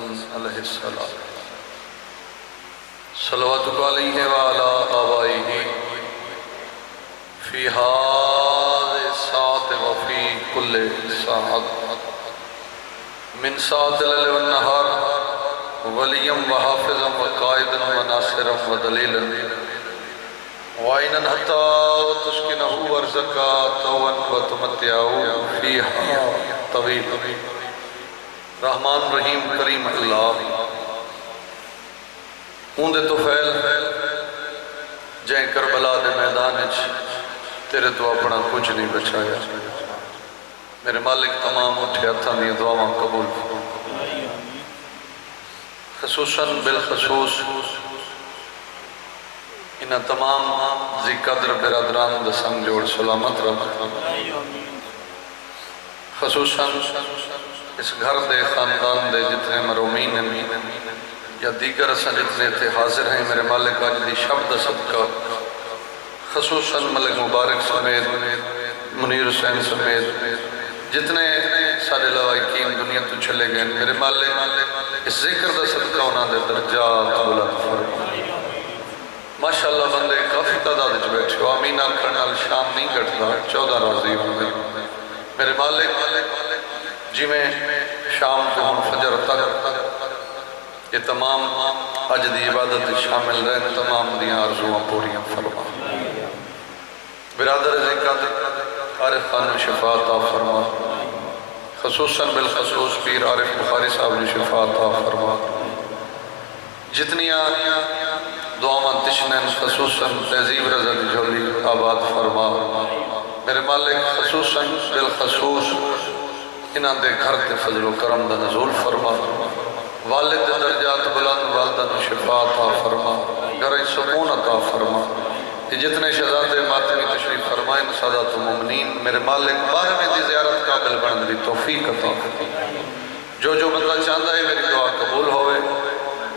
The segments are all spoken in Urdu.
علیہ السلام صلواتک علیہ وعلا آبائہ فی ہذہ الساعۃ وفی کل ساعۃ من ساعۃ اللیل والنہار ولیا وحافظا وقائدا وناصرا ودلیلا وعینا حتی تسکنہ ورزقا طوعا وتمتعہ فیہا طویلا۔ رحمان رحیم کریم اللہ اوندے تو فیل جائیں کربلا دے میدان تیرے تو اپنا کچھ نہیں بچایا۔ میرے مالک تمام اٹھے ہتھاں دی دعاواں قبول خصوصاً بالخصوص انہاں تمام ذی قدر برادران دا سنگ جوڑ سلامت رکھ، خصوصاً اس گھر دے خاندان دے جتنے مرومین ہیں یا دیگر اساں جتنے تھے حاضر ہیں، میرے مالک آج دی شب دا صدقہ خصوصاً ملک مبارک سمیت منیر حسین سمیت جتنے سارے لوائقین دنیا تو چلے گئے، میرے مالک اس ذکر دا صدقہ انہاں دے درجات بلند فرما۔ ماشاءاللہ بندے کافی تعداد وچ بیٹھے ہو، آمین آکھن نال شام نہیں گھٹدا، 14 راضی ہوں گے میرے مالک جی میں شام تو ہم فجر تک یہ تمام اج دی عبادت شامل رہے، تمام دیاں آرزواں پوریاں فرما۔ برادر ذی قدر عارف خان شفا عطا فرما، خصوصاً بالخصوص پیر عارف بخاری صاحب نے شفا عطا فرما۔ جتنیاں دعاواں تشنن خصوصاً تہذیب رضا دی جھولی آباد فرما۔ میرے مالک خصوصاً بالخصوص انہاں دے گھر تے فضل و کرم دا نزول فرما، والد دے درجات بلند، والدہ نو شفا عطا فرما، گھر سکون عطا فرما۔ یہ جتنے شہزادے ماتمی تشریف فرمائیں سادات المومنین، میرے مالک 12ویں دی زیارت قابل بنن دی توفیق عطا فرما۔ جو بندہ چاہتا ہے میری دعا قبول ہوئے،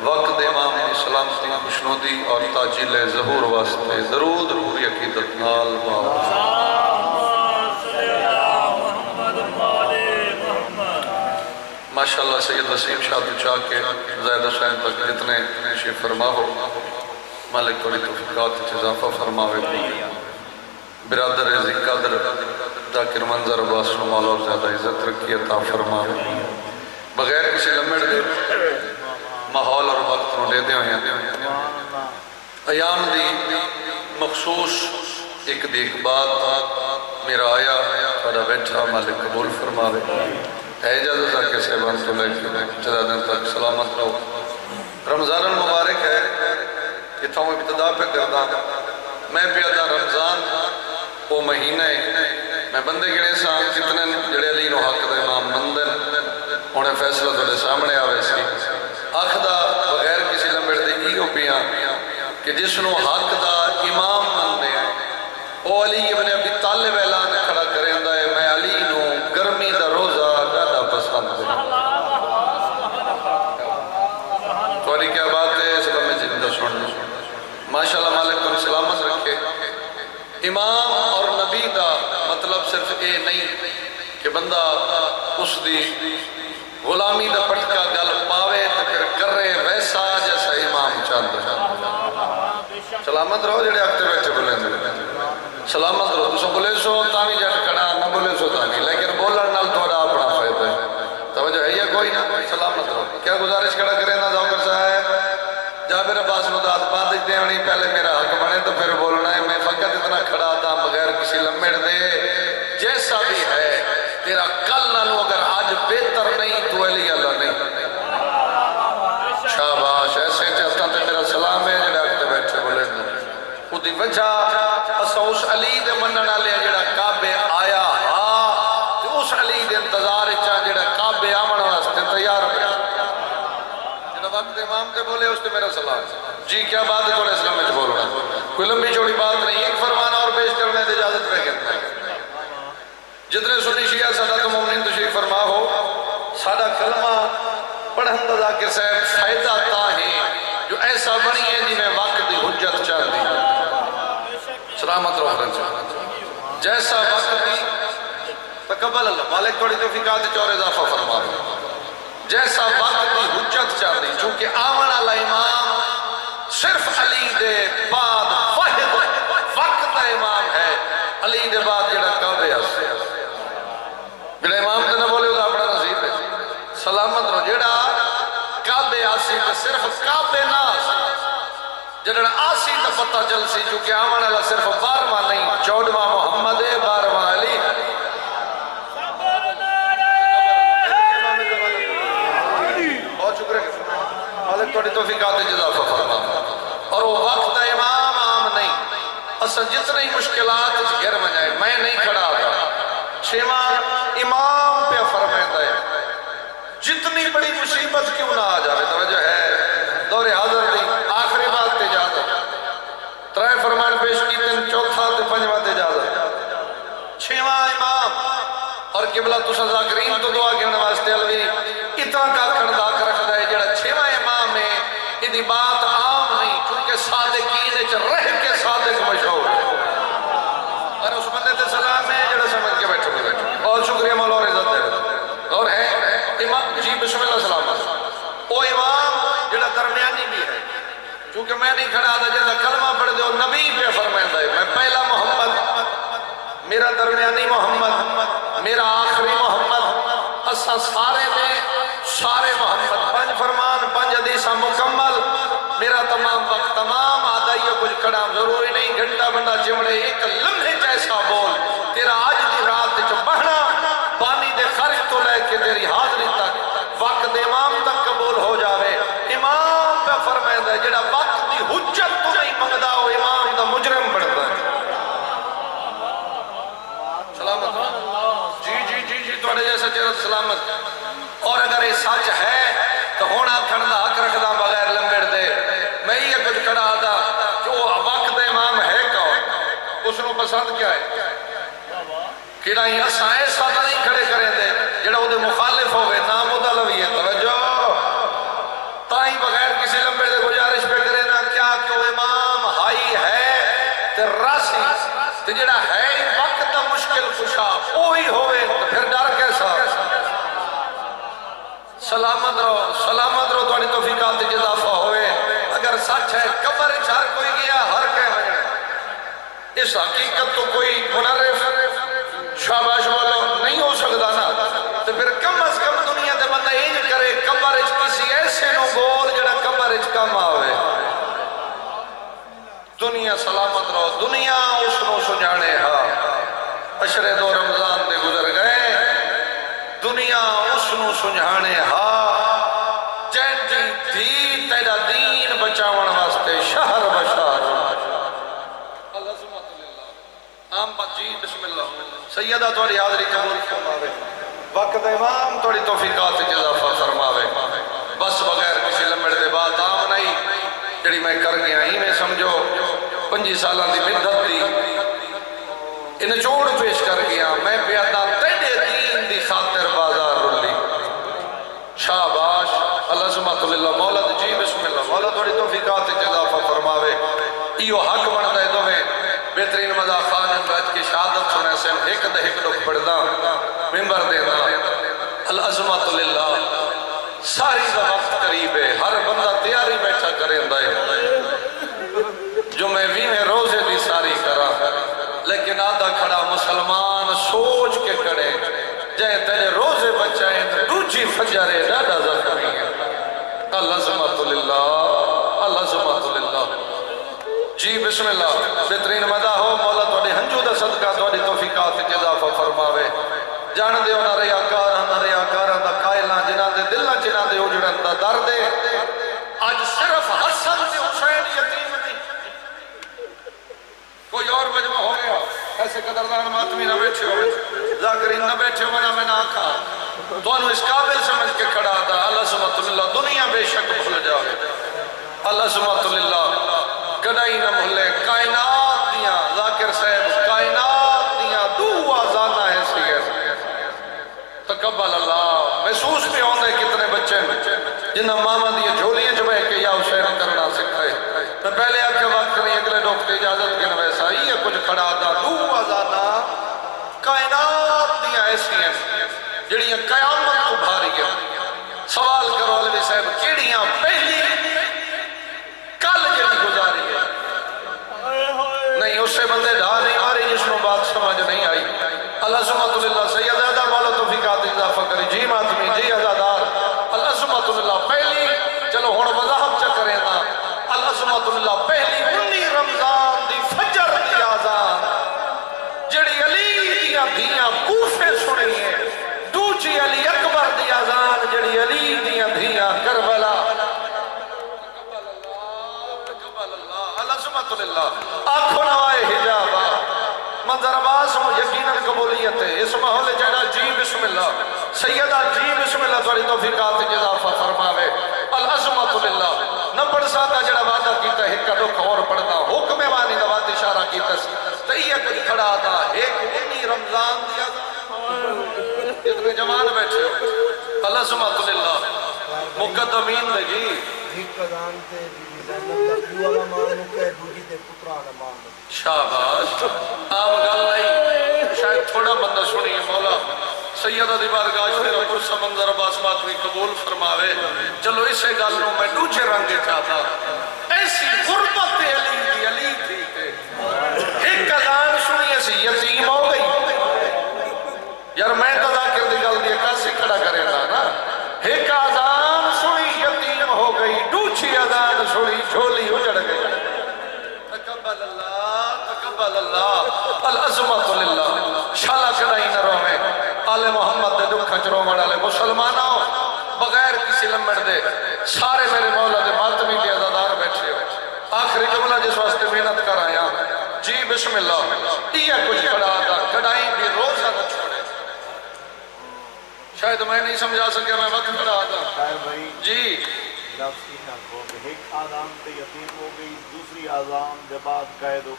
وقت امام کی سلامتی خوشنودی اور تاجیل ظہور واسطے درود پوری عقیدت نال ماشاءاللہ سید وسیم شاہ تو چاہ کے زید حسین تک جتنے شیف فرما ہو، مالک توڑی توفیقات اضافہ فرماوے۔ برادر ذی قدر ذاکر منظر عباس و مولا زیادہ عزت رکھی عطا فرماوے۔ بغیر کسی لمڑ دے ماحول اور وقت نو لے دے ہوئے ہیں ایام دی مخصوص ایک بات میرا آیا بڑا بیٹھا، مالک قبول فرماوے۔ اے اجازت آکے صحبان تو لے کے چلا دن تک سلامت رہو۔ رمضان المبارک ہے، یہ تھا ہوں ابتدا پہ کردہ میں پیدا رمضان وہ مہینہ ہے، میں بندے گڑے ساں کتنے جڑے علی نو حق دا امام مندن انہیں فیصلہ توڑے سامنے آوے سی آخدہ بغیر کسی لمبڑ دے ہو پیاں کہ جس نو حق دا امام مندے ہیں او علی ابن ابی طالب اعلان کھڑا کریں دا ہے میں علی نو گرمی دا روزہ زیادہ پسند ہے۔ تو علی کیا بات ہے، سب میں زندہ سن ماشاءاللہ مالک تم سلامت رکھے۔ امام اور نبی دا مطلب صرف اے نہیں کہ بندہ اس دی غلامی دا پٹکا گل پاوے تو پھر کر رہے ویسا جیسا امام چاہتا ہے۔ سلامت رہو جڑے آگتے بیٹھے بولیں دے سلامت رہو، تسو بولے سو تاوی جٹ کھڑا نہ بولے سو تاوی، لیکن بولن نال تھوڑا اپنا فائدہ ہے۔ توجہ ہے یا کوئی نہ سلامت رہو۔ کیا گزارش کھڑا کریں نا ذوکر صاحب جابر عباس مداد بات دے ہونی پہلے میرا حق بنے تو پھر بولنا ہے، میں فقط اتنا کھڑا تھا بغیر کسی لمڑ دے جیسا بھی ہے تیرا کل نالو اگر آج بہتر نہیں تو علی اللہ نہیں۔ شاباش ایسے چاہتا تے میرا سلام ہے جڑا آگتے بیٹھے بولے خود دی وجہ اسا اس علی دے مننا لیا جڑا کعبے آیا ہاں تو اس علی دے انتظار چاہ جڑا کعبے آمن واسطے تیار پہ جڑا وقت امام تے بولے اس تے میرا سلام جی کیا بات ہے تھوڑے اسلام میں بول رہا کوئی لمبی چوڑی بات نہیں، ایک فرمانا اور پیش کرنے دے اجازت پہ کہتا ہے۔ جتنے سنی شیعہ سادات مومنین تشریف فرما ہو سادہ کلمہ پڑھن دا ذاکر صاحب فائدہ تاہیں جو ایسا بنی ہے جنہیں وقت دی حجت چاہ دی سلامت رہو رنچہ جیسا وقت دی تقبل اللہ مالک توڑی توفیقات چور اضافہ فرما جیسا وقت دی حجت جڑا کعبے آسی تو صرف کعبے نہ آسی جڑا آسی تو پتہ چل سی چونکہ آمن اللہ صرف 12واں نہیں 14واں محمد 12واں علی بہت شکر ہے مالک توڑی توفیقات جزافہ فرما اور وہ وقت امام عام نہیں اصلا جتنی مشکلات گھر میں جائے میں نہیں کھڑا تھا چھواں امام پہ فرمائندہ ہے جتنی بڑی مصیبت کیوں نہ آ جائے توجہ ہے دور حاضر دی آخری بات تجازت ترائے فرمان پیش کی تن چوتھا تے پنجواں تجازت چھواں امام اور قبلہ تسا ذاکرین تو دعا کے نواستے الوی اتنا کا کھڑداک رکھ دائے جڑا چھواں امام ہے ادھی بات عام نہیں چونکہ صادقین رہ کے صادق مشہور اور اس بندے تے سلام ہے جڑا سمجھ کے بیٹھو بہت شکریہ مولا اور عزت ہے اور ہے امام جی بسم اللہ سلام او امام جڑا درمیانی بھی ہے چونکہ میں نہیں کھڑا تھا جیسا کلمہ پڑھ دے نبی پہ فرمائندہ ہے میں پہلا محمد میرا درمیانی محمد میرا آخری محمد اسا سارے میں سارے محمد 5 فرمان 5 حدیثہ مکمل میرا تمام وقت تمام آدھائیہ کچھ کھڑا ضروری نہیں گھنٹہ بندہ چمڑے ایک لمحے جیسا بول تیرا آج دی رات جو بہنا پانی دے خرچ تو لے کے تیری حاضری تک وقت امام تک قبول ہو جاوے امام پہ فرمائندہ ہے جڑا وقت دی حجت تو نہیں منگدا ہو امام دا مجرم بڑھتا ہے سلامت جی توڑے جیسا چیرت سلامت اور اگر یہ سچ ہے تو ہونا کھڑنا حق رکھدا بغیر لمبڑ دے میں یہ کچھ کھڑا آدھا جو وقت امام ہے کون اس نے پسند کیا ہے کیڑا ہی اساں ایسا تو نہیں کھڑے کریں دے جڑا وہ دے مخالف ہوئے نام ادھلوی ہے توجہ تاہی بغیر کسی لمبڑ دے گزارش پہ کرے نا کیا کہ وہ امام ہائی ہے تے راسی تے جڑا ہے وقت دا مشکل کشا وہی ہوئے تو پھر ڈر کیسا سلامت رہو توڑی توفیقات اضافہ ہوئے اگر سچ ہے قبر چار کوئی گیا ہر کہہ وجہ اس حقیقت تو کوئی منرف شاباش والو نہیں ہو سکتا نا تو پھر کم از کم دنیا دے بندہ یہ نہیں کرے قبر کسی ایسے نو گول جڑا قبر کم آوے دنیا سلامت رہو دنیا اس نو سنجھانے ہاں عشرے 2 رمضان دے گزر گئے دنیا اس نو سنجھانے ہاں جن جی تھی تیرا دین بچاون واسطے شہر بشار اللہ سبحانہ اللہ عام بات جی بسم اللہ سیدہ توڑی حاضری قبول فرماوے وقت امام توڑی توفیقات اضافہ فرماوے بس بغیر کسی لمڑ دے بات آم نہیں جڑی میں کر گیا ہی میں سمجھو 5 سالان دی مدت دی انہیں جوڑ پیش کر گیا میں بیادہ تیڑے دین دی خاطر بازار رلی شاباش اللہ سبحانہ اللہ مولا جی بسم اللہ مولا توڑی توفیقات اضافہ فرماوے ایو حق بندہ دو میں بہترین مزا خان امراج کی شہادت سنے سے ایک دہک لوگ پڑھدا ممبر دینا العظمت للہ ساری دا وقت قریب ہے ہر بندہ تیاری بیٹھا کریں دائے جو میں روزے دی ساری کرا لیکن آدھا کھڑا مسلمان سوچ کے کڑے جائے تیرے روزے بچائیں دوجی فجرے ڈاڈا زخمی ہے العظمت للہ جی بسم اللہ بہترین مدہ ہو مولا توڑی ہنجو دا صدقہ توڑی توفیقات اضافہ فرماوے جان دے ہونا ریاکار دا قائلان جنہ دے دلہ جنہ دے اجڑن دا در دے آج صرف حسن دے حسین یتیم نہیں کوئی اور مجمع ہو گیا ایسے قدردان ماتمی نہ بیٹھے ہوئے ذاکرین نہ بیٹھے ہوئے نہ میں نہ آکھا تو انہوں اس قابل سمجھ کے کھڑا تھا اللہ سبحانہ اللہ دنیا بے شک بھول جاوے اللہ سبحانہ اللہ گڑائی نہ بھولے کائنات دیا ذاکر صاحب کائنات دیا دو آزانہ ہے سیئر تقبل اللہ محسوس بھی ہوندے کتنے بچے جنہ ماما دیئے جھولیاں جو ہے کہ یا حسین کرنا سکھائے میں پہلے آپ کے وقت نہیں اگلے ڈوکتے اجازت کے نویسا ہی ہے کچھ کھڑا دا دو آزانہ کائنات دیا ایسی ہیں جڑیاں قیامت کو بھاری ہے سوال کرو علوی صاحب کیڑیاں پہلی کل جڑی گزاری ہے نہیں اس سے بندے ڈھا نہیں ماری جس میں بات سمجھ نہیں آئی اللہ سبحانہ اللہ سید اعظم والا توفیقات اضافہ کری جی ماتمی جی عزادار اللہ اللہ پہلی 19 رمضان دی فجر دی آزان جڑی علی دیاں دھیاں کوفے سنی ہے، دوجی علی اکبر دی آزان جڑی علی دیاں دھیاں کربلا العظمت للہ آنکھوں نوائے حجابا منظر عباس یقیناً قبولیت ہے اس محول جڑا جی بسم اللہ سیدہ جی بسم اللہ توڑی توفیقات اضافہ فرماوے العظمت للہ نمبر ساتھ جڑا وعدہ کیتا ہے ایک دکھ اور پڑھتا حکم وانی دوات اشارہ کیتا تیہ کچھ کھڑا تھا ایک 19 رمضان دیا اتنے جوان بیٹھے العظمت للہ مقدمین لگی ایک قضان تے زینب دا پیو والا مانو کہ دوجی دے پترا والا مانو شاباش عام گل نہیں شاید تھوڑا بندہ سنیے مولا سیدہ دی بارگاہ تیرا پرسہ منظر عباس ماتمی قبول فرماوے چلو اسے گل نو میں دوجے رنگے چاہتا ایسی غربت علی دی علی تھی ایک قضان سنیے سی یتیم ہو گئی یار میں تذاکر دی گل دی کاسی کھڑا کرے گا نا ایک آزان سنی یتیم ہو گئی دوچھی آزان سنی جھولی اجڑ گئی تقبل اللہ العظمت للہ شالا کرائی نہ روے آل محمد دے دکھا چرو مڑالے مسلمانوں بغیر کسی لمڑ دے سارے میرے مولا دے ماتمی کے عزادار بیٹھے ہو آخری جملہ جس واسطے محنت کر آیا جی بسم اللہ یہ کچھ کھڑا تھا کڑائی بھی روزہ نہ چھوڑے شاید میں نہیں سمجھا سکیا میں وقت کھڑا تھا خیر بھائی جی لفظی نہ کھو کہ ایک آزان تے یتیم ہو گئی دوسری آزان دے بعد قید ہو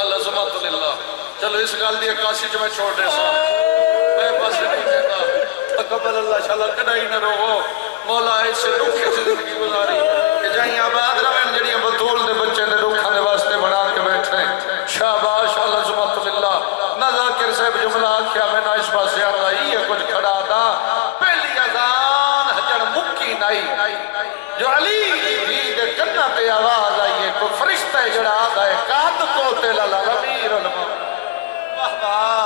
العظمت للہ چلو اس گل دی اکاسی جو میں چھوڑ دے سا میں بس نہیں کہتا تقبل اللہ شاءاللہ کڑائی نہ رو مولا ایسے دکھے سے زندگی گزاری کہ جائیں آباد روین جڑیاں بطول دے بچے دے دکھانے واسطے بنا کے بیٹھے شاباش العظمت للہ نہ ذاکر صاحب جملہ کیا میں نہ اس پاس یارہ یہ کچھ کھڑا تھا پہلی اذان حجر مکی نائی جو علی دی دے کنہ تے آواز آئیے کوئی فرشتہ جڑا آدھا ہے قاد کو تیلہ لامیر علماء واہ واہ